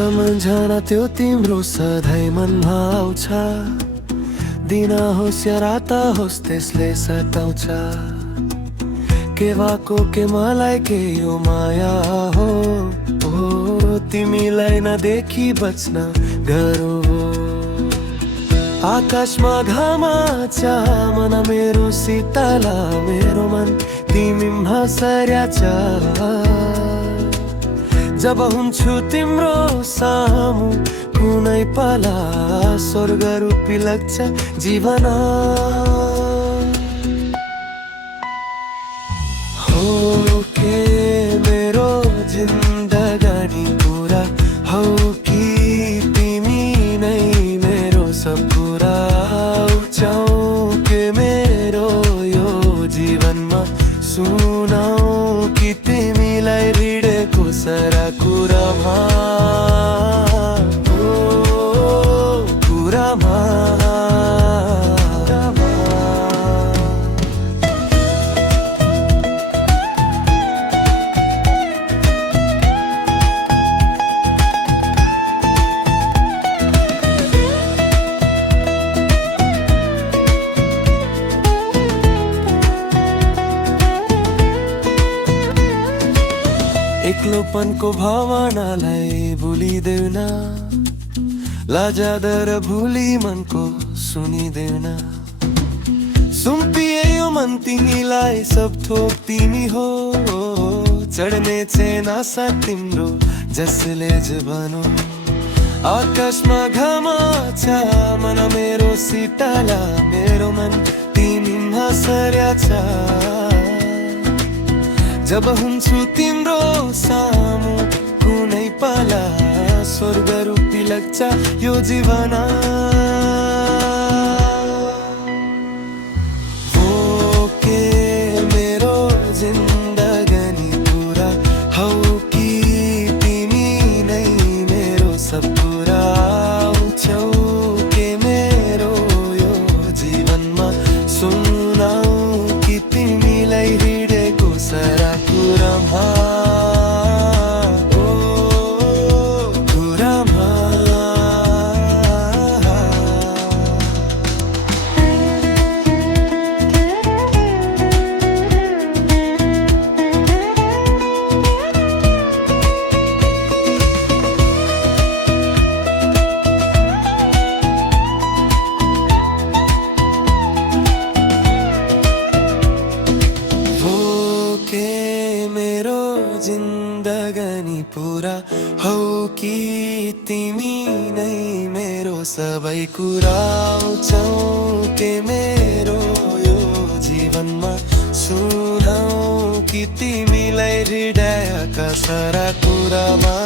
सम्झना त्यो तिम्रो सधैँ मनमा आउँछ, दिन होस् या रात होस् त्यसले सताउँछ। के भएको के मलाई के यो माया हो, तिमीलाई नदेखि बच्न गरौ। आकाशमा घामा मन मेरो शीतला, मेरो मन तिमीमा सर्या छ। जब हुन्छु तिम्रो सामु कुनै पला, स्वर्ग रूपी लाग्छ जीवन। हो के मेरो जिन्दगानी पुरा, हौ कि तिमी नै मेरो सब कुरा। आउँछौ के मेरो यो जीवनमा, सुनाऊ कि तिमीलाई हृदयको सारा कुरामा, कुरामा। एक्लोपनको भावनालाई भुलिदेऊ न, लाजादर भुली मनको सुनिदेऊ न। सुम्पिए यो मन तिमीलाई सब थोक तिमी हो, चढ्ने चाहिँ नासा तिम्रो जसले जबानो। आकाशमा घामा छ मन मेरो शीतला, मेरो मन तिमीमा सर्या छ। जब हुन्छु तिम्रो सामु कुनै पला, स्वर्ग रूपी लाग्छ यो जीवन। हो के मेरो जिन्दगानी पुरा, हौ कि तिमी नै मेरो सब कुरा। आउँछौ के मेरो यो जीवनमा, सुनाऊ कि तिमीलाई हृदयको सारा कुरामा, कुरामा। जिन्दगानी पुरा, हौ कि तिमी नै मेरो सबै कुरा। आउँछौ के मेरो यो जीवनमा, सुनाऊ कि तिमीलाई हृदयका सारा कुरामा।